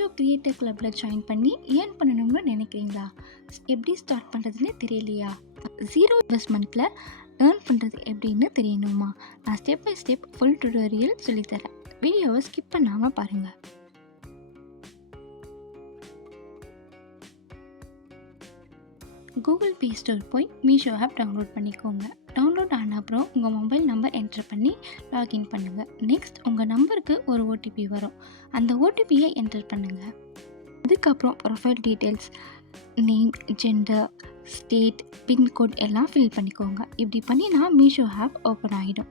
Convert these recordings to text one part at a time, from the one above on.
Meesho creator கிளப்பில் join பண்ணி earn பண்ணணும்னு நினைக்கிறீங்களா? எப்படி ஸ்டார்ட் பண்ணுறதுன்னு தெரியலையா? 0 இன்வெஸ்ட்மெண்ட்டில் ஏர்ன் பண்ணுறது எப்படின்னு தெரியணுமா? நான் step by step full tutorial சொல்லித்தரேன். வீடியோவை ஸ்கிப் பண்ணாமல் பாருங்கள். கூகுள் ப்ளே ஸ்டோர் போய் மீஷோ ஆப் டவுன்லோட் பண்ணிக்கோங்க. டவுன்லோட் ஆன அப்புறம் உங்கள் மொபைல் நம்பர் என்டர் பண்ணி லாகின் பண்ணுங்கள். நெக்ஸ்ட் உங்கள் நம்பருக்கு ஒரு ஓடிபி வரும். அந்த ஓடிபியை என்டர் பண்ணுங்கள். அதுக்கப்புறம் profile details, name, gender, state, pincode எல்லாம் ஃபில் பண்ணிக்கோங்க. இப்படி பண்ணினா மீஷோ ஆப் ஓப்பன் ஆகிடும்.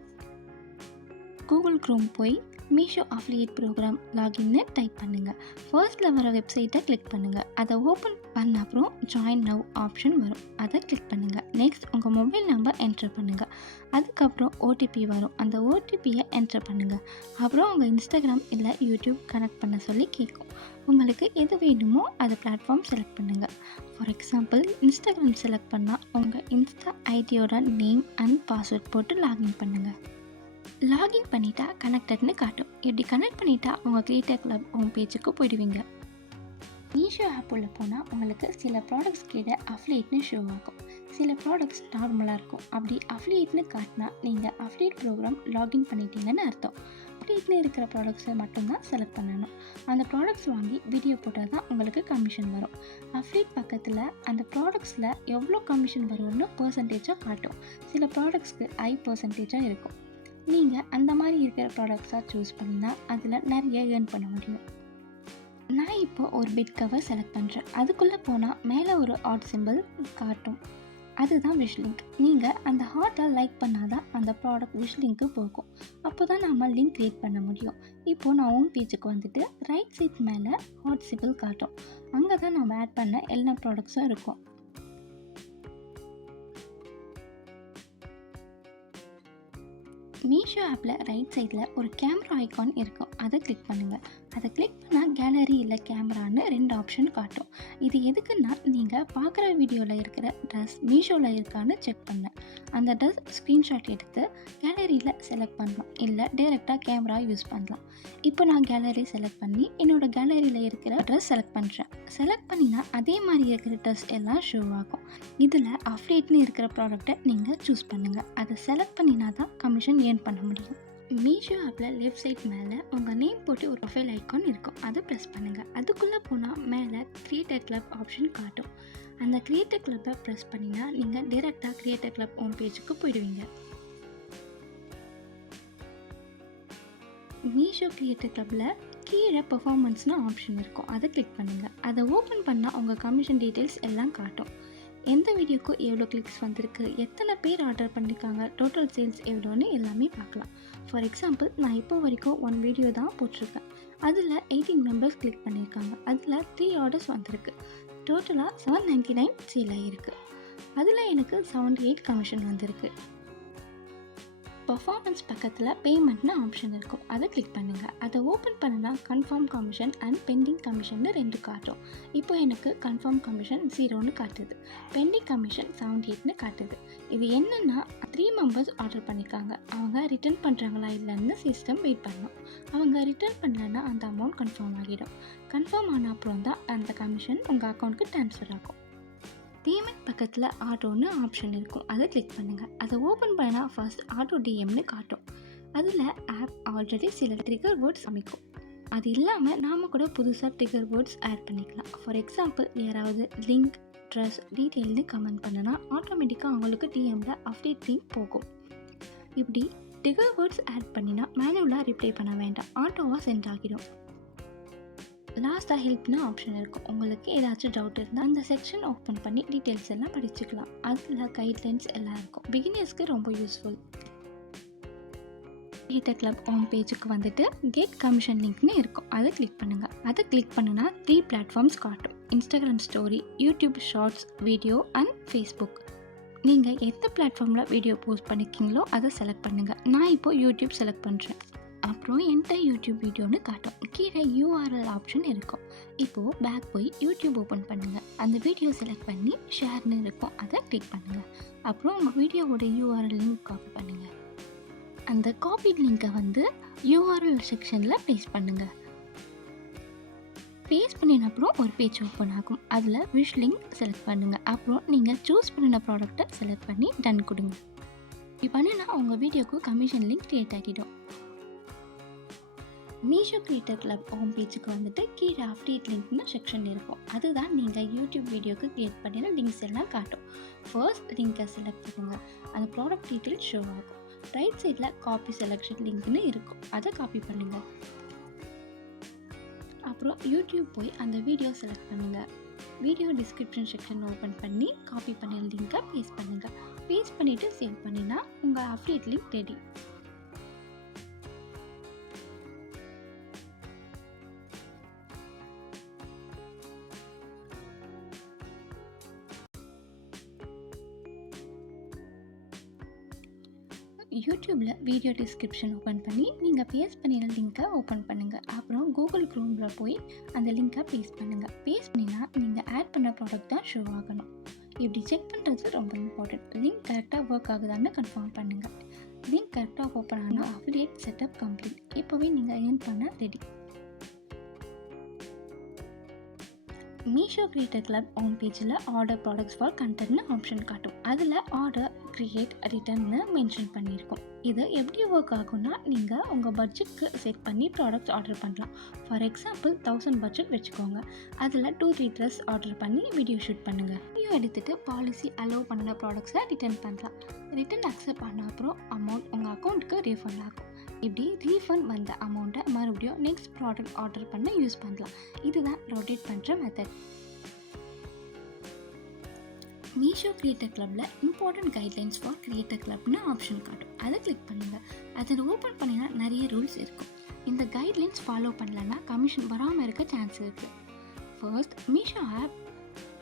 கூகுள் க்ரோம் போய் மீஷோ அஃபிலியேட் ப்ரோக்ராம் லாகின்னு டைப் பண்ணுங்கள். ஃபர்ஸ்ட்டில் வர வெப்சைட்டை கிளிக் பண்ணுங்கள். அதை ஓப்பன் பண்ண அப்புறம் ஜாயின் நவ் ஆப்ஷன் வரும். அதை கிளிக் பண்ணுங்கள். நெக்ஸ்ட் உங்கள் மொபைல் நம்பர் என்டர் பண்ணுங்கள். அதுக்கப்புறம் ஓடிபி வரும். அந்த ஓடிபியை என்டர் பண்ணுங்கள். அப்புறம் உங்கள் இன்ஸ்டாகிராம் இல்லை யூடியூப் கனெக்ட் பண்ண சொல்லி கேட்கும். உங்களுக்கு எது வேணுமோ அதை பிளாட்ஃபார்ம் செலக்ட் பண்ணுங்கள். ஃபார் எக்ஸாம்பிள் இன்ஸ்டாகிராம் செலக்ட் பண்ணால் உங்கள் இன்ஸ்டா ஐடியோட நேம் அண்ட் பாஸ்வேர்ட் போட்டு லாகின் பண்ணுங்கள். லாகின் பண்ணிட்டா கனெக்டட்னு காட்டும். இப்படி கனெக்ட் பண்ணிட்டா உங்கள் கிரியேட்டர் கிளப் ஹோம் பேஜுக்கு போயிடுவீங்க. மீஷோ ஆப் உள்ள போனால் உங்களுக்கு சில ப்ராடக்ட்ஸ் கீழே அஃபிலியேட்னு ஷோ ஆகும். சில ப்ராடக்ட்ஸ் நார்மலாக இருக்கும். அப்படி அஃபிலியேட்னு காட்டினா நீங்கள் அஃபிலியேட் ப்ரோக்ராம் லாகின் பண்ணிட்டீங்கன்னு அர்த்தம். அஃபிலியேட்னு இருக்கிற ப்ராடக்ட்ஸை மட்டும்தான் செலக்ட் பண்ணணும். அந்த ப்ராடக்ட்ஸ் வாங்கி வீடியோ போட்டால் தான் உங்களுக்கு கமிஷன் வரும். அஃபிலியேட் பக்கத்தில் அந்த ப்ராடக்ட்ஸில் எவ்வளோ கமிஷன் வரும்னு பர்சன்டேஜாக காட்டும். சில ப்ராடக்ட்ஸ்க்கு ஹை பர்சன்டேஜாக இருக்கும். நீங்கள் அந்த மாதிரி இருக்கிற ப்ராடக்ட்ஸாக சூஸ் பண்ணினா அதில் நிறைய ஏர்ன் பண்ண முடியும். நான் இப்போ ஒரு பெட் கவர் செலக்ட் பண்ணுறேன். அதுக்குள்ளே போனால் மேலே ஒரு ஹார்ட் சிம்பிள் காட்டும். அதுதான் விஷ் லிங்க். நீங்கள் அந்த ஹார்ட்டை லைக் பண்ணால் தான் அந்த ப்ராடக்ட் விஷ் லிங்க்கு போகும். அப்போ தான் நம்ம லிங்க் க்ரியேட் பண்ண முடியும். இப்போது நான் ஹோம் பேஜுக்கு வந்துட்டு ரைட் சைட் மேலே ஹார்ட் சிம்பிள் காட்டும். அங்கே தான் நம்ம ஆட் பண்ண எல்லா ப்ராடக்ட்ஸும் இருக்கும். மீஷோ ஆப்பில் ரைட் சைடில் ஒரு கேமரா ஐக்கான் இருக்கும். அதை கிளிக் பண்ணுங்கள். அதை கிளிக் பண்ணால் கேலரி இல்லை கேமரான்னு 2 ஆப்ஷன் காட்டும். இது எதுக்குன்னா நீங்கள் பார்க்குற வீடியோவில் இருக்கிற ட்ரெஸ் மீஷோவில் இருக்கான்னு செக் பண்ணேன். அந்த ட்ரெஸ் ஸ்க்ரீன்ஷாட் எடுத்து கேலரியில் செலக்ட் பண்ணலாம், இல்லை டைரெக்டாக கேமரா யூஸ் பண்ணலாம். இப்போ நான் கேலரி செலக்ட் பண்ணி என்னோடய கேலரியில் இருக்கிற ட்ரெஸ் செலக்ட் பண்ணுறேன். செலக்ட் பண்ணினா அதே மாதிரி இருக்கிற ட்ரெஸ் எல்லாம் ஷோ ஆகும். இதில் அஃபிலியேட்னு இருக்கிற ப்ராடக்டை நீங்கள் சூஸ் பண்ணுங்கள். அதை செலக்ட் பண்ணினா தான் கமிஷன் ஏர்ன் பண்ண முடியும். மீஷோ ஆப்பில் லெஃப்ட் சைட் மேலே உங்கள் நேம் போட்டு ஒரு ப்ரொஃபைல் ஐக்கான் இருக்கும். அதை ப்ரெஸ் பண்ணுங்கள். அதுக்குள்ளே போனால் மேலே கிரியேட்டர் கிளப் ஆப்ஷன் காட்டும். அந்த கிரியேட்டர் கிளப்பை ப்ரெஸ் பண்ணினா நீங்கள் டைரெக்டாக கிரியேட்டர் கிளப் ஹோம் பேஜுக்கு போயிடுவீங்க. மீஷோ கிரியேட்டர் கிளப்பில் கீழே பெர்ஃபார்மன்ஸ்னு ஆப்ஷன் இருக்கும். அதை கிளிக் பண்ணுங்கள். அதை ஓப்பன் பண்ணால் உங்கள் கமிஷன் டீட்டெயில்ஸ் எல்லாம் காட்டும். எந்த வீடியோக்கு எவ்வளோ கிளிக்ஸ் வந்திருக்கு, எத்தனை பேர் ஆர்டர் பண்ணியிருக்காங்க, டோட்டல் சேல்ஸ் எவ்வளோன்னு எல்லாமே பார்க்கலாம். ஃபார் எக்ஸாம்பிள் நான் இப்போ வரைக்கும் 1 வீடியோ தான் போட்டிருக்கேன். அதில் 18 மெம்பர்ஸ் கிளிக் பண்ணியிருக்காங்க. அதில் 3 ஆர்டர்ஸ் வந்திருக்கு. டோட்டலாக 799 சேல் ஆகிருக்கு. அதில் எனக்கு 78 கமிஷன் வந்திருக்கு. பர்ஃபார்மன்ஸ் பக்கத்தில் பேமெண்ட்னு ஆப்ஷன் இருக்கும். அதை கிளிக் பண்ணுங்கள். அதை ஓப்பன் பண்ணினா கன்ஃபார்ம் கமிஷன் அண்ட் பெண்டிங் கமிஷன்னு 2 காட்டும். இப்போ எனக்கு கன்ஃபார்ம் கமிஷன் 0ன்னு காட்டுது. பெண்டிங் கமிஷன் 78ன்னு காட்டுது. இது என்னென்னா 3 மெம்பர்ஸ் ஆர்டர் பண்ணியிருக்காங்க. அவங்க ரிட்டர்ன் பண்ணுறாங்களா இல்லைன்னு சிஸ்டம் வெயிட் பண்ணணும். அவங்க ரிட்டர்ன் பண்ணலன்னா அந்த அமௌண்ட் கன்ஃபார்ம் ஆகிடும். கன்ஃபார்ம் ஆன அப்புறம் தான் அந்த கமிஷன் உங்கள் அக்கௌண்ட்டுக்கு ட்ரான்ஸ்ஃபர் ஆகும். பேமெண்ட் பக்கத்தில் ஆட்டோன்னு ஆப்ஷன் இருக்கும். அதை கிளிக் பண்ணுங்கள். அதை ஓப்பன் பண்ணால் ஃபர்ஸ்ட் ஆட்டோ டிஎம்னு காட்டும். அதில் ஆப் ஆல்ரெடி சில ட்ரிகர் வேர்ட்ஸ் அமைக்கும். அது இல்லாமல் நாம் கூட புதுசாக ட்ரிகர் வேர்ட்ஸ் ஆட் பண்ணிக்கலாம். ஃபார் எக்ஸாம்பிள் யாராவது லிங்க், ட்ரெஸ், டீட்டெயில்னு கமெண்ட் பண்ணுனா ஆட்டோமேட்டிக்காக அவங்களுக்கு டிஎம்மில் அப்டேட் லிங்க் போகும். இப்படி ட்ரிகர் வேர்ட்ஸ் ஆட் பண்ணினா மேனுவலாக ரிப்ளை பண்ண வேண்டாம், ஆட்டோவாக சென்ட் ஆகிடும். லாஸ்ட்டாக ஹெல்ப்னு ஆப்ஷன் இருக்கும். உங்களுக்கு ஏதாச்சும் டவுட் இருந்தால் அந்த செக்ஷன் ஓப்பன் பண்ணி டீட்டெயில்ஸ் எல்லாம் படிச்சுக்கலாம். அதில் கைட்லைன்ஸ் எல்லாம் இருக்கும். பிகினர்ஸ்க்கு ரொம்ப யூஸ்ஃபுல். கிரியேட்டர் கிளப் ஹோம் பேஜுக்கு வந்துட்டு கெட் கமிஷன் லிங்க்னு இருக்கும். அதை கிளிக் பண்ணுங்கள். அதை கிளிக் பண்ணுனா 3 பிளாட்ஃபார்ம்ஸ் காட்டும். Instagram story, YouTube shorts video and Facebook. நீங்கள் எந்த பிளாட்ஃபார்மில் வீடியோ போஸ்ட் பண்ணியிருக்கீங்களோ அதை செலக்ட் பண்ணுங்கள். நான் இப்போது யூடியூப் செலக்ட் பண்ணுறேன். அப்புறம் என்டர் யூடியூப் வீடியோன்னு காட்டும். கீழே URL ஆப்ஷன் இருக்கும். இப்போது பேக் போய் யூடியூப் ஓப்பன் பண்ணுங்கள். அந்த வீடியோ செலக்ட் பண்ணி ஷேர்னு இருக்கும். அதை கிளிக் பண்ணுங்கள். அப்புறம் உங்கள் வீடியோவோட URL லிங்க் காப்பி பண்ணுங்கள். அந்த காப்பி லிங்கை URL செக்ஷனில் பேஸ்ட் பண்ணுங்கள். பேஸ்ட் பண்ணின அப்புறம் ஒரு பேஜ் ஓப்பன் ஆகும். அதில் விஷ் லிங்க் செலக்ட் பண்ணுங்கள். அப்புறம் நீங்கள் சூஸ் பண்ணின ப்ராடக்ட்டை செலக்ட் பண்ணி டன் கொடுங்க. இப்படி பண்ணினா உங்கள் வீடியோக்கு கமிஷன் லிங்க் க்ரியேட் ஆகிடும். மீஷோ கிரியேட்டர் கிளப் ஹோம் பேஜுக்கு வந்துட்டு கீழே அப்டேட் லிங்க்னு செக்ஷன் இருக்கும். அதுதான் நீங்கள் யூடியூப் வீடியோக்கு க்ரியேட் பண்ணின லிங்க்ஸ் எல்லாம் காட்டும். ஃபர்ஸ்ட் லிங்கை செலக்ட் பண்ணுங்கள். அந்த ப்ராடக்ட் டீட்டெயில் ஷோ ஆகும். ரைட் சைடில் காப்பி செலெக்ஷன் லிங்க்னு இருக்கும். அதை காப்பி பண்ணுங்கள். அப்புறம் யூடியூப் போய் அந்த வீடியோ செலக்ட் பண்ணுங்கள். வீடியோ டிஸ்கிரிப்ஷன் செக்ஷன் ஓப்பன் பண்ணி காப்பி பண்ண லிங்கை பேஸ்ட் பண்ணுங்கள். பேஸ்ட் பண்ணிவிட்டு சேவ் பண்ணினா உங்கள் அப்டேட் லிங்க் ரெடி. யூடியூப்பில் வீடியோ டிஸ்கிரிப்ஷன் ஓப்பன் பண்ணி நீங்கள் பேஸ்ட் பண்ணின லிங்க்கை ஓப்பன் பண்ணுங்கள். அப்புறம் கூகுள் க்ரோமில் போய் அந்த லிங்க்கை பேஸ்ட் பண்ணுங்கள். பேஸ்ட் பண்ணினா நீங்கள் ஆட் பண்ண ப்ராடக்ட் தான் ஷோ ஆகணும். இப்படி செக் பண்ணுறது ரொம்ப இம்பார்ட்டன்ட். லிங்க் கரெக்டாக ஒர்க் ஆகுதான்னு கன்ஃபார்ம் பண்ணுங்கள். லிங்க் கரெக்டாக ஓப்பன் ஆனால் அஃபிலியேட் செட்டப் கம்ப்ளீட். இப்போவே நீங்கள் ஏர்ன் பண்ண ready. Meesho creator club home பேஜில் ஆர்டர் ப்ராடக்ட்ஸ் ஃபார் கண்டென்ட்னு ஆப்ஷன் காட்டும். அதில் ஆர்டர், கிரியேட், ரிட்டர்ன்னு மென்ஷன் பண்ணியிருக்கோம். இது எப்படி ஒர்க் ஆகும்னா, நீங்கள் உங்கள் பட்ஜெட்க்கு செட் பண்ணி ப்ராடக்ட்ஸ் ஆர்டர் பண்ணலாம். ஃபார் எக்ஸாம்பிள் 1000 பட்ஜெட் வச்சுக்கோங்க. அதில் 2-3 ட்ரெஸ் ஆர்டர் பண்ணி வீடியோ ஷூட் பண்ணுங்கள். வீடியோ எடுத்துகிட்டு பாலிசி அலோவ் பண்ண ப்ராடக்ட்ஸை ரிட்டர்ன் பண்ணலாம். ரிட்டர்ன் அக்செப்ட் பண்ண அப்புறம் அமௌண்ட் உங்கள் அக்கௌண்ட்டுக்கு ரீஃபண்ட் ஆகும். இப்படி ரீஃபண்ட் வந்த அமௌண்ட்டை மறுபடியும் நெக்ஸ்ட் ப்ராடக்ட் ஆர்டர் பண்ண யூஸ் பண்ணலாம். இதுதான் ரொட்டேட் பண்ணுற மெத்தட். மீஷோ கிரியேட்டர் கிளப்பில் இம்பார்ட்டன்ட் கைட்லைன்ஸ் ஃபார் கிரியேட்டர் கிளப்னு ஆப்ஷன் காட்டும். அதை கிளிக் பண்ணுங்கள். அதில் ஓப்பன் பண்ணினா நிறைய ரூல்ஸ் இருக்கும். இந்த கைட்லைன்ஸ் ஃபாலோ பண்ணலன்னா கமிஷன் வராமல் இருக்க சான்ஸ் இருக்குது. First, Meesho app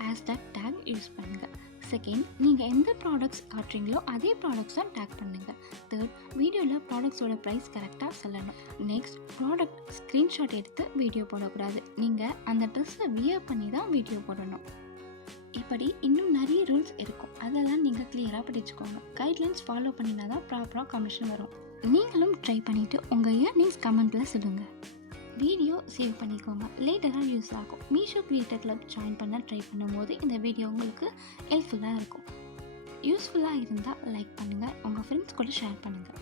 hashtag tag use பண்ணுங்கள். செகண்ட், நீங்கள் எந்த ப்ராடக்ட்ஸ் காட்டுறீங்களோ அதே ப்ராடக்ட்ஸ் தான் டேக் பண்ணுங்கள். தேர்ட், வீடியோவில் ப்ராடக்ட்ஸோட ப்ரைஸ் கரெக்டாக சொல்லணும். நெக்ஸ்ட், ப்ராடக்ட் ஸ்க்ரீன்ஷாட் எடுத்து வீடியோ போடக்கூடாது. நீங்கள் அந்த ட்ரெஸ்ஸை வியர் பண்ணி தான் வீடியோ போடணும். இப்படி இன்னும் நிறைய ரூல்ஸ் இருக்கும். அதெல்லாம் நீங்கள் கிளியராக படிச்சுக்கோங்க. கைட்லைன்ஸ் ஃபாலோ பண்ணினா தான் ப்ராப்பராக கமிஷன் வரும். நீங்களும் ட்ரை பண்ணிவிட்டு உங்கள் இயர்னிங்ஸ் கமெண்ட்டில் சொல்லுங்கள். வீடியோ சேவ் பண்ணிக்கோங்க. லேட்டராக யூஸ் ஆகும். மீஷோ கிரியேட்டர் கிளப் ஜாயின் பண்ண ட்ரை பண்ணும்போது இந்த வீடியோ உங்களுக்கு ஹெல்ப்ஃபுல்லாக இருக்கும். யூஸ்ஃபுல்லாக இருந்தால் லைக் பண்ணுங்கள். உங்கள் ஃப்ரெண்ட்ஸ் கூட ஷேர் பண்ணுங்கள்.